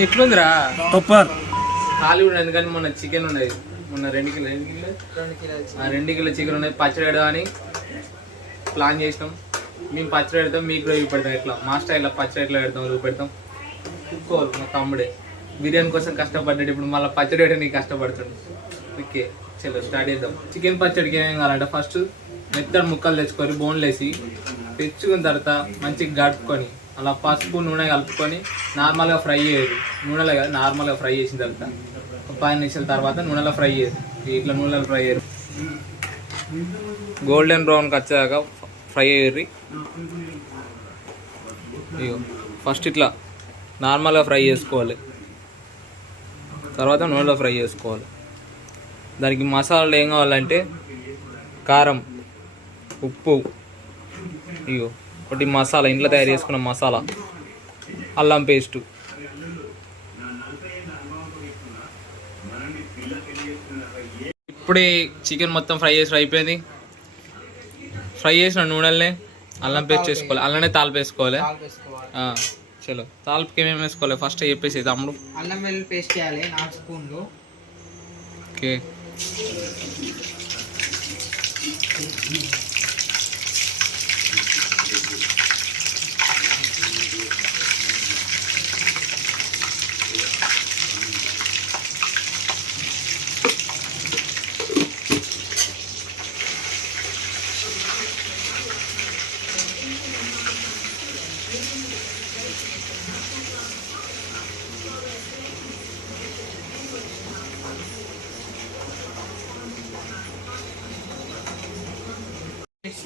ఎట్లుందిరా super. ఖాళీ ఉండదు ఎందుకని మొన్న చికెన్ ఉన్నది, మొన్న 2 కిలో చికెన్ ఉన్నది. పచ్చడి పెడదామని ప్లాన్ చేసినాం. మేము పచ్చడి పెడతాం, మీకు కూడా పెడతాం. ఎట్లా మా స్టైల్లో పచ్చడి ఎట్లా పెడతాం పెడతాం. కుక్కోవాలి మా తమ్ముడే బిర్యానీ కోసం కష్టపడ్డాడు, ఇప్పుడు మళ్ళీ పచ్చడి పెట్టే నీకు కష్టపడుతుంది. ఓకే చలో స్టార్ట్ చేద్దాం. చికెన్ పచ్చడికి ఏమేం కావాలంటే ఫస్ట్ మెత్తడి ముక్కలు తెచ్చుకొని బోన్లు వేసి తెచ్చుకున్న తర్వాత మంచిగా గడుపుకొని అలా పసుపు నూనె కలుపుకొని నార్మల్గా ఫ్రై చేయరు, నూనెలో కాదు నార్మల్గా ఫ్రై చేసిన తర్వాత 10 నిమిషాల తర్వాత నూనెలో ఫ్రై చేయరు. ఇట్లా నూనెలో ఫ్రై చేయరు, గోల్డెన్ బ్రౌన్కి వచ్చేదాకా ఫ్రై చేయర్రి. ఇగో ఫస్ట్ ఇట్లా నార్మల్గా ఫ్రై చేసుకోవాలి, తర్వాత నూనెలో ఫ్రై చేసుకోవాలి. దానికి మసాలాలు ఏం కావాలంటే కారం, ఉప్పు, ఇగో ఒకటి మసాలా ఇంట్లో తయారు చేసుకున్న మసాలా, అల్లం పేస్టు, ఇప్పుడే చికెన్ మొత్తం ఫ్రై చేసి అయిపోయింది. ఫ్రై చేసిన నూనెలనే అల్లం పేస్ట్ వేసుకోవాలి, అల్లనే తాలిపు వేసుకోవాలి. చలో తాలిపుకి ఏమేమి వేసుకోవాలి ఫస్ట్ చెప్పేసి తమ్ముడు. అల్లం వెల్లుల్లి పేస్ట్ వేయాలి 4 స్పూన్లు. ఓకే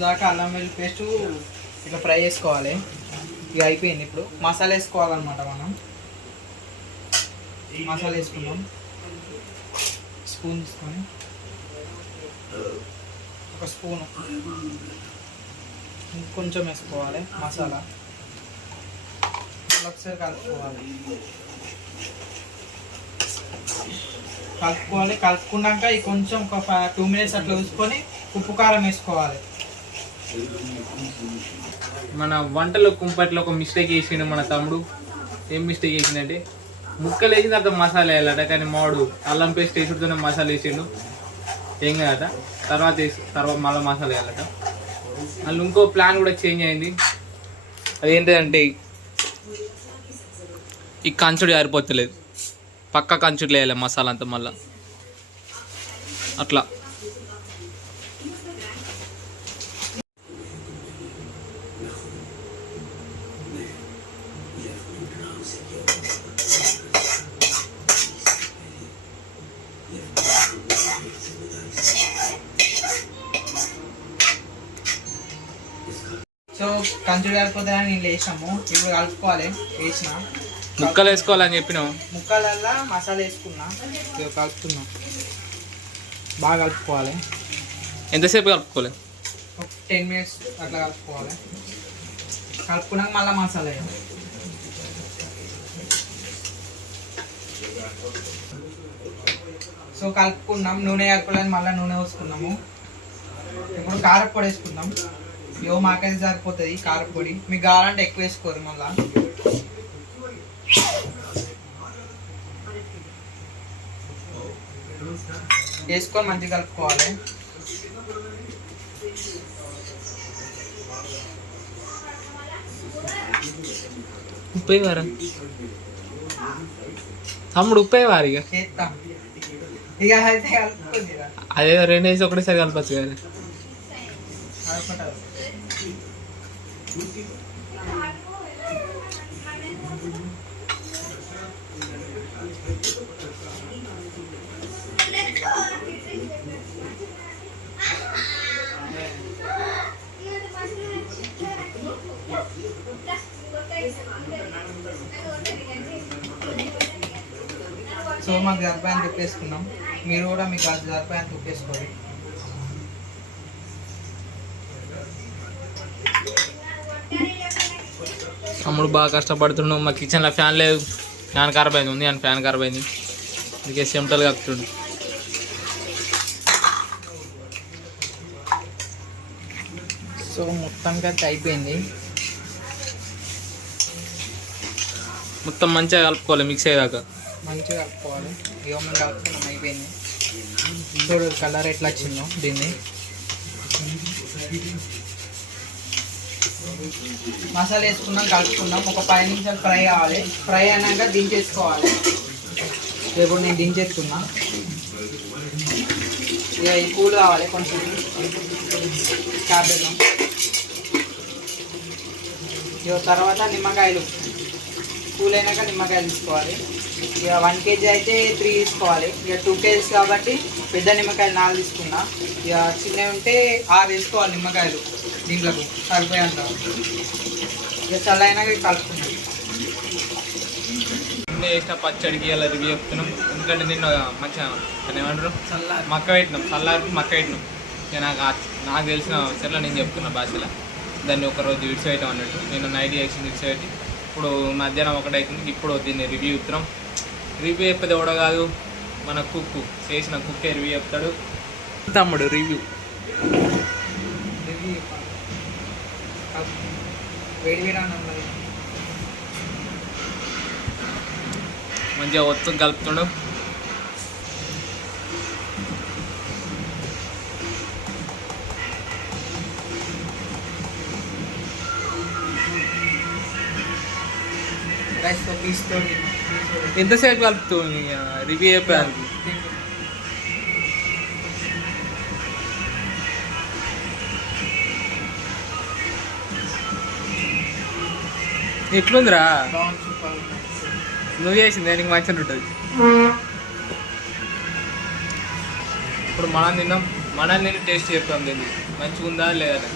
దాకా అల్లం వెల్లుల్లి పేస్ట్ ఇట్లా ఫ్రై చేసుకోవాలి. ఇక అయిపోయింది. ఇప్పుడు మసాలా వేసుకోవాలన్నమాట. మనం మసాలా వేసుకుందాం. స్పూన్ తీసుకొని ఒక స్పూన్ ఇంకొంచెం వేసుకోవాలి మసాలా. ఒకసారి కలుపుకున్నాక ఇది కొంచెం ఒక 2 మినిట్స్ అట్లా చూసుకొని ఉప్పు కారం వేసుకోవాలి. మన వంటలో కుంపట్లో ఒక మిస్టేక్ చేసిండు మన తమ్ముడు. ఏం మిస్టేక్ చేసిందంటే ముక్కలు వేసిన తర్వాత మసాలా వేయాలట, కానీ మాడు అల్లం పేస్ట్ వేసుడుతోనే మసాలా వేసిండు. ఏం కాదట, తర్వాత మళ్ళీ మసాలా వేయాలట. వాళ్ళు ఇంకో ప్లాన్ కూడా చేంజ్ అయింది. అదేంటంటే ఈ కంచుడు జారిపోతలేదు, పక్క కంచుడు వేయాలి మసాలా అంతా మళ్ళా అట్లా. సో కంచుడు కలిపిపోతే నేను వేసాము. ఇప్పుడు కలుపుకోవాలి. వేసిన ముక్కలు వేసుకోవాలని చెప్పినావు, ముక్కలల్లా మసాలా వేసుకున్నా. కలుపుతున్నా, బాగా కలుపుకోవాలి. ఎంతసేపు కలుపుకోవాలి? ఒక 10 మినిట్స్ అట్లా కలుపుకోవాలి. కలుపుకున్నాక మళ్ళీ మసాలా వేయాలి. సో కలుపుకున్నాం. నూనె కలుపుకోవాలని మళ్ళీ నూనె వేసుకున్నాము. ఇప్పుడు కారపొడి వేసుకుందాం. మాకైతే సరిపోతుంది కారపొడి. మీకు కావాలంటే ఎక్కువ వేసుకోరు. మళ్ళా వేసుకొని మంచిగా కలుపుకోవాలి. ఉప్పే వారా తమ్ముడు, ఉప్పే వారు ఇక చేస్తాం. ఇక అయితే కలుపుకోండి. అదే 2 వేసి ఒకటేసారి కలపచ్చు కానీ. సో మాకు సరిపోయిన ఉప్పేసుకున్నాం. మీరు కూడా మీకు సరిపోయిన ఉప్పేసుకోండి. తమ్ముడు బాగా కష్టపడుతున్నాడు. మా కిచెన్లో ఫ్యాన్ లేదు, ఫ్యాన్ ఖరాబ్ అయింది. ఉంది అని ఫ్యాన్ ఖరాబ్ అయింది, అందుకే చెమటలు కక్కుతుండు. సో మొత్తానికి అయితే అయిపోయింది. మొత్తం మంచిగా కలుపుకోవాలి మిక్స్ అయ్యేదాకా. మంచిగా కలుపుకోవాలి. ఇక మేము కలుపుకున్నాం, అయిపోయింది. చూడు కలర్ ఎట్లా వచ్చిందో దీన్ని. మసాలా వేసుకున్నాం, కలుపుకున్నాం. ఒక 5 నిమిషాలు ఫ్రై కావాలి. ఫ్రై అయినాక దించేసుకోవాలి. ఇప్పుడు నేను దించేసుకున్నా. ఇక ఈ పూలు కావాలి కొంచెం, క్యాబేజం. ఇక తర్వాత నిమ్మకాయలు, పూలు అయినాక నిమ్మకాయలు తీసుకోవాలి. ఇక 1 kg అయితే 3 తీసుకోవాలి. ఇక 2 kgs కాబట్టి పెద్ద నిమ్మకాయలు 4 తీసుకున్నా. ఇక చిన్నవి ఉంటే 6 వేసుకోవాలి నిమ్మకాయలు దీంట్లోకి సరిపోయేంత. ఇక చల్లైనాక ఇక కలుపుకున్నాం. నిన్న చేసిన పచ్చడికి అలా రివ్యూ చెప్తున్నాం. ఎందుకంటే నిన్న మంచిగా దాన్ని ఏమంటారు మక్క పెట్టినాం, చల్లారి మక్క పెట్టినాం. ఇక నాకు తెలిసిన చెట్ల నేను చెప్తున్నా భాషలో దాన్ని ఒకరోజు విడిచిపెట్టాం అన్నట్టు. నేను నైట్ చేసింది విడిచిపెట్టి ఇప్పుడు మధ్యాహ్నం ఒకటి అవుతుంది. ఇప్పుడు దీన్ని రివ్యూ ఇస్తున్నాం. రివ్యూ చెప్పేది ఎవడో కాదు, మన కుక్కు చేసిన కుక్కే రివ్యూ చెప్తాడు. తమ్ముడు రివ్యూ వేడి వేడి అన్నం మంచిగా ఒత్తు కలుపుతుండు. రైస్తో పీస్తో ఎంతసేపు కలుపుతూ రివ్యూ చెప్పడానికి? ఎట్లుందిరా నువ్వు చేసింది? నీకు మంచిగా ఉంటుంది. ఇప్పుడు మనం తిన్నాం, మనం తిని టేస్ట్ చెప్తాం దీన్ని మంచిగా ఉందా లేదా.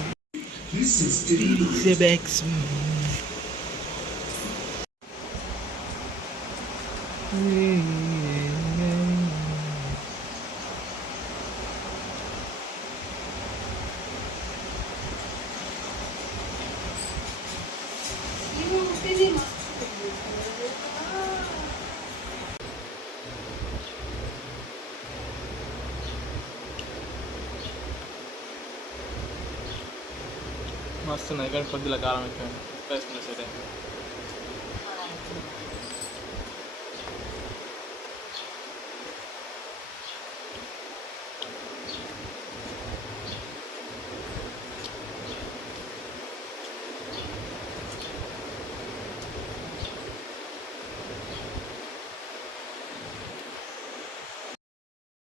వస్తున్నాయి కానీ కొద్దిగా కారం ఎక్కువ వేసుకున్నా సరే.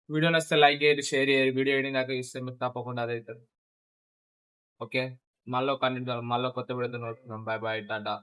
వీడియో నచ్చితే లైక్ చేయండి, షేర్ చేయండి. వీడియో చేయడం దాకా ఇస్తే మీకు తప్పకుండా అదవుతుంది. ఓకే, మళ్ళీ కొత్త వీడియోతో నడుపుతున్నాం. Bye bye, Tata.